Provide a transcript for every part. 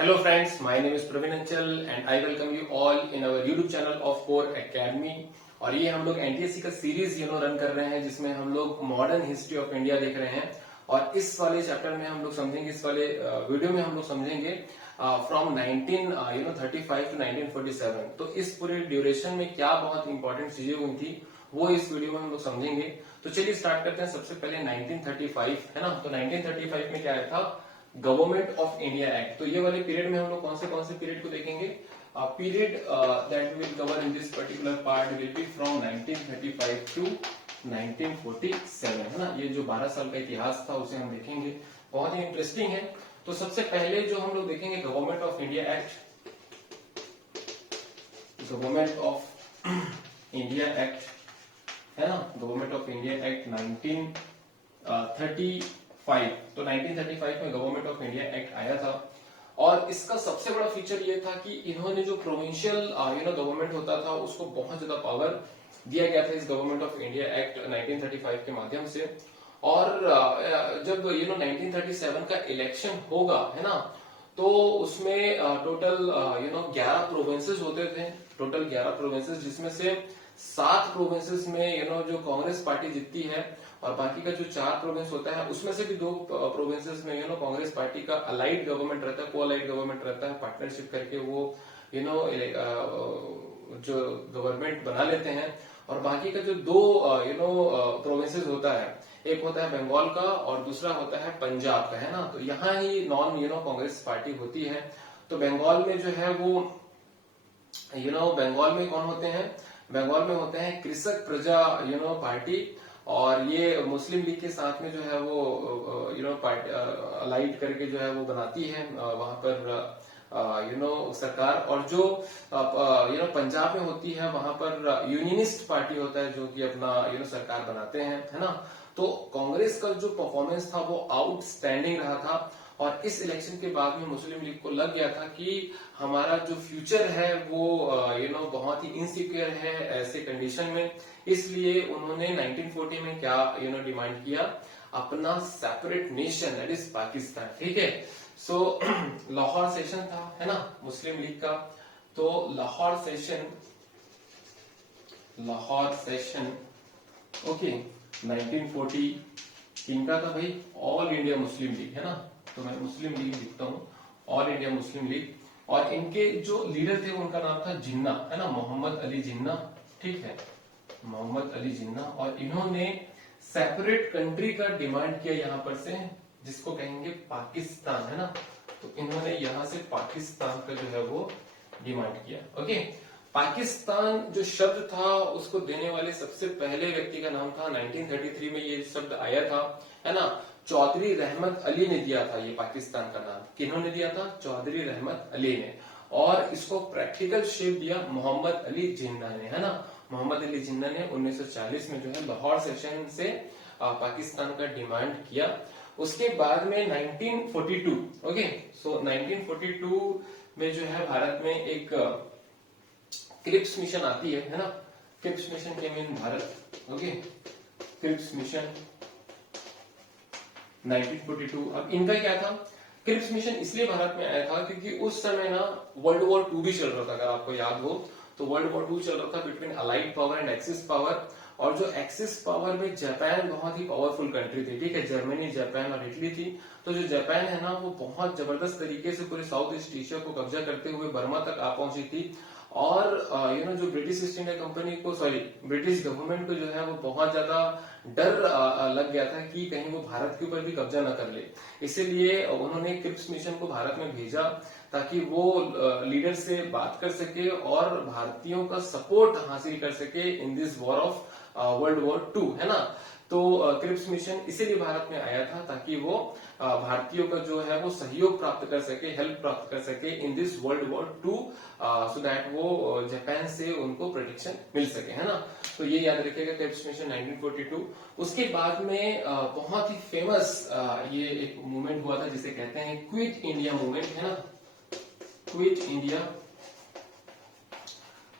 Hello friends, my name is Praveen Anchal and I welcome you all in our YouTube channel of Core Academy। और ये हम लोग NTSC का series run कर रहे हैं जिसमें हम लोग मॉडर्न हिस्ट्री ऑफ इंडिया देख रहे हैं। और इस वाले चैप्टर में हम लोग समझेंगे, इस वाले वीडियो में हम लोग समझेंगे फ्रॉम 1935 टू 1947। तो इस पूरे ड्यूरेशन में क्या बहुत इंपॉर्टेंट चीजें हुई थी वो इस वीडियो में हम लोग समझेंगे। तो चलिए स्टार्ट करते हैं। सबसे पहले 1935 है ना। तो 1935 में क्या आया था? Government of India act. तो ये वाले पीरियड में हम लोग कौन से पीरियड को देखेंगे? Period that will cover in this particular part will be from 1935 to 1947 है ना। ये जो 12 साल का इतिहास था उसे हम देखेंगे, बहुत ही इंटरेस्टिंग है। तो सबसे पहले जो हम लोग देखेंगे government of India act, government of India act है ना। Government of India act 1935। तो 1935 में गवर्नमेंट ऑफ इंडिया एक्ट आया था और इसका सबसे बड़ा फीचर ये था कि इन्होंने जो प्रोविंशियल गवर्नमेंट होता था उसको बहुत ज्यादा पावर दिया गया था इस गवर्नमेंट ऑफ इंडिया एक्ट 1935 के माध्यम से। और जब 1937 का इलेक्शन होगा है ना, तो उसमें टोटल 11 प्रोविंसेस होते थे, टोटल 11 प्रोविंसेस, जिसमें से 7 प्रोविंसेस में जो कांग्रेस पार्टी जीतती है और बाकी का जो 4 प्रोविंस होता है उसमें से भी 2 प्रोविंसेस में कांग्रेस पार्टी का अलाइड गवर्नमेंट रहता है, को अलाइड गवर्नमेंट रहता है। पार्टनरशिप करके वो जो गवर्नमेंट बना लेते हैं। और बाकी का जो 2 प्रोविंसेस होता है, एक होता है बंगाल का और दूसरा होता है पंजाब का है ना। तो यहाँ ही नॉन कांग्रेस पार्टी होती है। तो बंगाल में जो है वो बंगाल में कौन होते हैं? बंगाल में होते हैं कृषक प्रजा पार्टी। और ये मुस्लिम लीग के साथ में जो है वो पार्टी अलाइड करके जो है वो बनाती है वहां पर सरकार। और जो पंजाब में होती है वहां पर यूनियनिस्ट पार्टी होता है जो कि अपना सरकार बनाते हैं है ना। तो कांग्रेस का जो परफॉर्मेंस था वो आउटस्टैंडिंग रहा था। और इस इलेक्शन के बाद में मुस्लिम लीग को लग गया था कि हमारा जो फ्यूचर है वो बहुत ही इनसिक्योर है ऐसे कंडीशन में। इसलिए उन्होंने 1940 में क्या डिमांड किया? अपना separate nation, that is Pakistan. ठीक है। सो लाहौर सेशन था है ना मुस्लिम लीग का। तो लाहौर सेशन ओके 1940 किनका था भाई? ऑल इंडिया मुस्लिम लीग है ना। तो मैं मुस्लिम लीग लिखता हूं, ऑल इंडिया मुस्लिम लीग। और इनके जो लीडर थे उनका नाम था जिन्ना है ना, मोहम्मद अली जिन्ना। ठीक है, मोहम्मद अली जिन्ना। और इन्होंने सेपरेट कंट्री का डिमांड किया यहाँ पर से, जिसको कहेंगे पाकिस्तान है ना। तो इन्होंने यहां से पाकिस्तान का जो है वो डिमांड किया। ओके, पाकिस्तान जो शब्द था उसको देने वाले सबसे पहले व्यक्ति का नाम था 1933 में ये शब्द आया था है ना, चौधरी रहमत अली ने दिया था ये पाकिस्तान का नाम। किन्होंने दिया था? चौधरी रहमत अली ने। और इसको प्रैक्टिकल शेप दिया मोहम्मद अली जिन्ना ने है ना। मोहम्मद अली जिन्ना ने 1940 में जो है लाहौर सेशन से पाकिस्तान का डिमांड किया। उसके बाद में 1942 ओके, सो 1942 में जो है भारत में एक क्रिप्स मिशन आती है ना। Cripps mission came in Bharat. Okay, Cripps mission 1942। अब इनका क्या था? क्रिप्स मिशन इसलिए भारत में आया था क्योंकि उस समय ना वर्ल्ड वॉर 2 भी चल रहा था, अगर आपको याद हो तो वर्ल्ड वॉर 2 चल रहा था between allied power and axis power. और जो एक्सिस पावर में जापान बहुत ही पावरफुल कंट्री थी, ठीक है, जर्मनी, जापान और इटली थी। तो जो जापान है ना वो बहुत जबरदस्त तरीके से पूरे साउथ ईस्ट एशिया को कब्जा करते हुए बर्मा तक आ पहुंची थी। और जो ब्रिटिश ईस्ट इंडिया कंपनी को, सॉरी ब्रिटिश गवर्नमेंट को जो है वो बहुत ज्यादा डर लग गया था कि कहीं वो भारत के ऊपर भी कब्जा न कर ले। इसीलिए उन्होंने क्रिप्स मिशन को भारत में भेजा ताकि वो लीडर से बात कर सके और भारतीयों का सपोर्ट हासिल कर सके in this war of world war 2 है ना। तो क्रिप्स मिशन इसीलिए भारत में आया था ताकि वो भारतीयों का जो है वो सहयोग प्राप्त कर सके, हेल्प प्राप्त कर सके in this world war 2, so that वो जापान से उनको प्रोटेक्शन मिल सके है ना। तो ये याद रखिएगा, क्रिप्स मिशन 1942। उसके बाद में बहुत ही फेमस ये एक मूवमेंट हुआ था जिसे कहते हैं क्विट इंडिया मूवमेंट है ना। क्विट इंडिया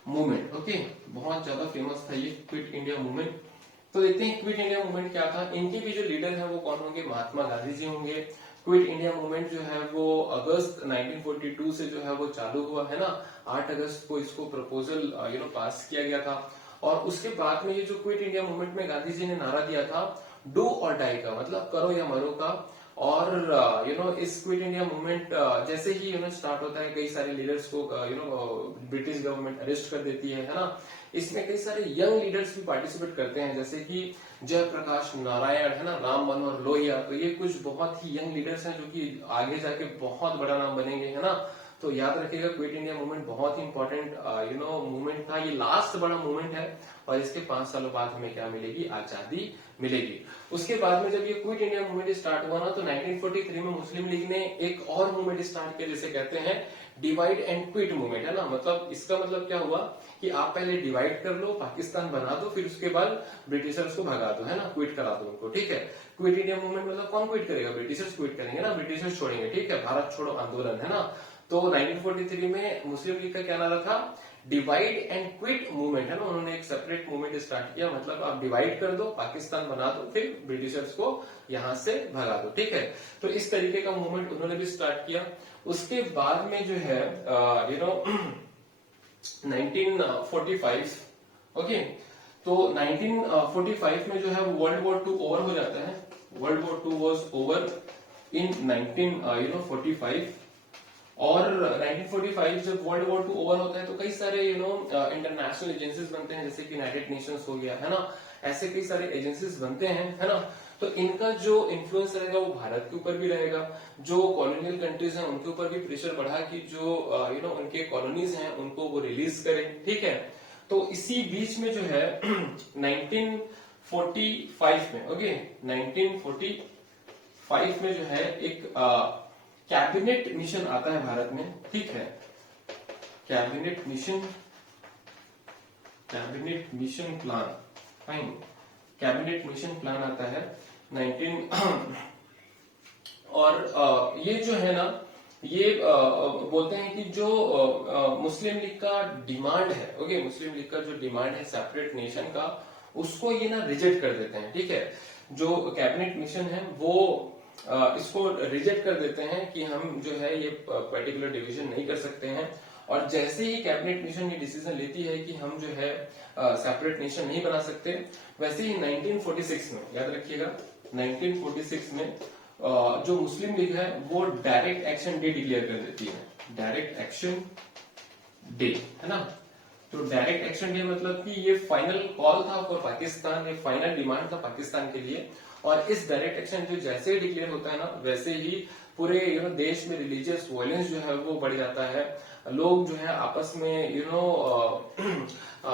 मूवमेंट ओके, बहुत ज्यादा फेमस था ये क्विट इंडिया मूवमेंट। तो देखते हैं क्विट इंडिया मूवमेंट क्या था। इनके भी जो लीडर है वो कौन होंगे? महात्मा गांधी जी होंगे। क्विट इंडिया मूवमेंट जो है वो अगस्त 1942 से जो है वो चालू हुआ है ना। 8 अगस्त को इसको प्रपोजल पास किया गया था। और उसके बाद में ये जो क्विट इंडिया मूवमेंट में गांधी जी ने नारा दिया था डू और डाई का, मतलब करो या मरो का। और इस क्विट इंडिया मूवमेंट जैसे ही स्टार्ट होता है, कई सारे लीडर्स को ब्रिटिश गवर्नमेंट अरेस्ट कर देती है ना। इसमें कई सारे यंग लीडर्स भी पार्टिसिपेट करते हैं, जैसे कि जयप्रकाश नारायण है ना, राम मनोहर लोहिया। तो ये कुछ बहुत ही यंग लीडर्स हैं जो कि आगे जाके बहुत बड़ा नाम बनेंगे, है ना। तो याद रखिएगा क्विट इंडिया मूवमेंट बहुत ही इंपॉर्टेंट मूवमेंट था। ये लास्ट बड़ा मूवमेंट है और इसके 5 सालों बाद हमें क्या मिलेगी, आजादी मिलेगी। उसके बाद में जब ये क्विट इंडिया मूवमेंट स्टार्ट हुआ ना, तो 1943 में मुस्लिम लीग ने एक और मूवमेंट स्टार्ट किया, जिसे कहते हैं डिवाइड एंड क्विट मूवमेंट, है ना। मतलब इसका मतलब क्या हुआ कि आप पहले डिवाइड कर लो, पाकिस्तान बना दो, फिर उसके बाद ब्रिटिशर्स को भगा दो, है ना, क्विट करा दो उनको, ठीक है। क्विट इंडिया मूवमेंट मतलब कौन क्विट करेगा, ब्रिटिशर्स क्विट करेंगे ना, ब्रिटिशर्स छोड़ेंगे, ठीक है। भारत छोड़ो आंदोलन, है ना। तो 1943 में मुस्लिम लीग का क्या नारा था, डिवाइड एंड क्विट मूवमेंट, है ना। उन्होंने एक सेपरेट मूवमेंट स्टार्ट किया, मतलब आप डिवाइड कर दो, पाकिस्तान बना दो, फिर ब्रिटिशर्स को यहां से भगा दो, ठीक है। तो इस तरीके का मूवमेंट उन्होंने भी स्टार्ट किया। उसके बाद में जो है 1945, ओके। तो 1945 में जो है वर्ल्ड वॉर 2 ओवर हो जाता है। World war 2 was over in 1945। और 1945 जब वर्ल्ड वॉर 2 ओवर होता है तो कई सारे इंटरनेशनल एजेंसीज बनते हैं, जैसे कि यूनाइटेड नेशंस हो गया, है ना। ऐसे कई सारे एजेंसीज बनते हैं, है ना। तो इनका जो इन्फ्लुएंस रहेगा वो भारत के ऊपर भी रहेगा। जो कॉलोनियल कंट्रीज हैं उनके ऊपर भी प्रेशर बढ़ा कि जो उनके कॉलोनीज हैं उनको वो रिलीज करें, ठीक है। तो इसी बीच में जो है 1945 में, ओके, 1945 में जो है एक कैबिनेट मिशन आता है भारत में, ठीक है। Cabinet mission plan, fine. Cabinet mission plan आता है 19 और ये जो है ना, ये बोलते हैं कि जो मुस्लिम लीग का डिमांड है, ओके, मुस्लिम लीग का जो डिमांड है सेपरेट नेशन का, उसको ये ना रिजेक्ट कर देते हैं, ठीक है। जो कैबिनेट मिशन है वो इसको रिजेक्ट कर देते हैं कि हम जो है ये पर्टिकुलर डिवीजन नहीं कर सकते हैं। और जैसे ही कैबिनेट मिशन ये डिसीजन लेती है कि हम जो है सेपरेट नेशन नहीं बना सकते, वैसे ही 1946 में, याद रखिएगा, 1946 में जो मुस्लिम लीग है वो डायरेक्ट एक्शन डे डिक्लेयर कर देती है। डायरेक्ट एक्शन डे, है ना। तो डायरेक्ट एक्शन डे मतलब कि ये फाइनल कॉल था फॉर पाकिस्तान, ये फाइनल डिमांड था पाकिस्तान के लिए। और इस डायरेक्ट एक्शन जो जैसे ही डिक्लेयर होता है ना, वैसे ही पूरे देश में रिलीजियस वायलेंस जो है वो बढ़ जाता है। लोग जो है आपस में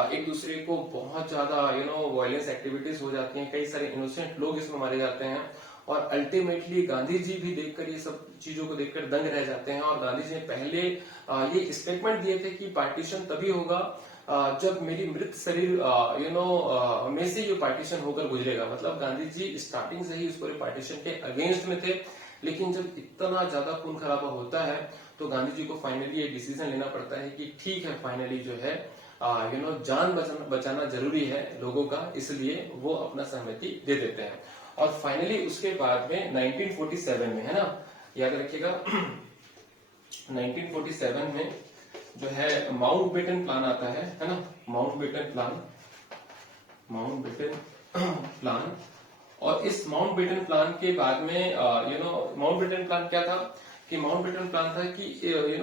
एक दूसरे को बहुत ज्यादा वायलेंस एक्टिविटीज हो जाती हैं, कई सारे इनोसेंट लोग इसमें मारे जाते हैं। और अल्टीमेटली गांधी जी भी देखकर ये सब चीजों को देखकर दंग रह जाते हैं। और गांधी जी ने पहले ये स्टेटमेंट दिए थे कि पार्टीशन तभी होगा जब मेरी मृत शरीर में से ये पार्टीशन होकर गुजरेगा। मतलब गांधी जी स्टार्टिंग से ही उस पूरे पार्टीशन के अगेंस्ट में थे, लेकिन जब इतना ज्यादा खून खराबा होता है तो गांधी जी को फाइनली ये डिसीजन लेना पड़ता है कि ठीक है, फाइनली जो है जान बचाना जरूरी है लोगों का, इसलिए वो अपना सहमति दे देते हैं। और फाइनली उसके बाद में 1947 में, है ना, याद रखिएगा, 1947 में जो है माउंटबेटन प्लान आता है ना। Mountbatten plan. और इस माउंटबेटन प्लान के बाद में माउंटबेटन प्लान क्या था कि माउंटबेटन प्लान था कि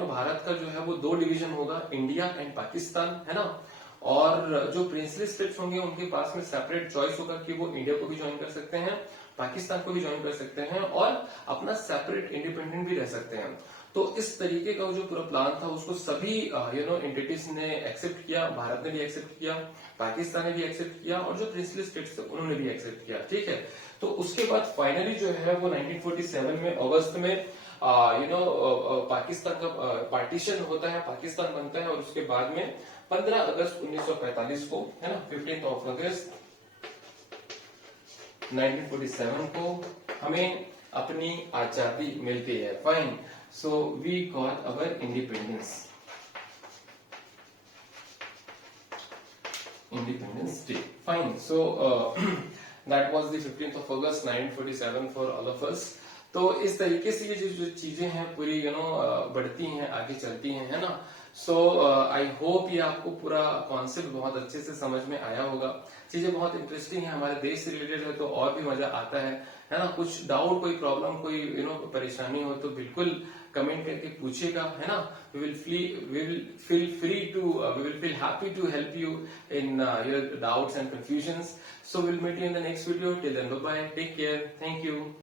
भारत का जो है वो 2 डिवीजन होगा, इंडिया एंड पाकिस्तान, है ना। और जो प्रिंसली स्टेट्स होंगे उनके पास में सेपरेट चॉइस होगा कि वो इंडिया को भी ज्वाइन कर सकते हैं, पाकिस्तान को भी ज्वाइन कर सकते हैं और अपना सेपरेट इंडिपेंडेंट भी रह सकते हैं। तो इस तरीके का जो पूरा प्लान था उसको सभी एंटिटीज ने एक्सेप्ट किया। भारत ने भी एक्सेप्ट किया, पाकिस्तान ने भी एक्सेप्ट किया और जो प्रिंसली स्टेट्स थे उन्होंने भी एक्सेप्ट किया, ठीक है। तो उसके बाद फाइनली जो है वो 1947 में अगस्त में पाकिस्तान का पार्टीशन होता है, पाकिस्तान बनता है। और उसके बाद में 15 अगस्त 1945 को, है ना, 15 अगस्त 1947 को हमें अपनी आजादी मिलती है, fine. So we got our independence day, fine. So that was the 15th of August 1947 for all of us. तो इस तरीके से ये जो चीजें हैं पूरी बढ़ती हैं, आगे चलती हैं, है ना। सो आई होप ये आपको पूरा कॉन्सेप्ट बहुत अच्छे से समझ में आया होगा। चीजें बहुत इंटरेस्टिंग है, हमारे देश से रिलेटेड है तो और भी मजा आता है ना। कुछ डाउट, कोई प्रॉब्लम, कोई परेशानी हो तो बिल्कुल कमेंट करके पूछिएगा, है ना। We will feel happy to help you in your doubts and confusions. So we'll meet you in the next video. Till then, bye bye. Take care. Thank you.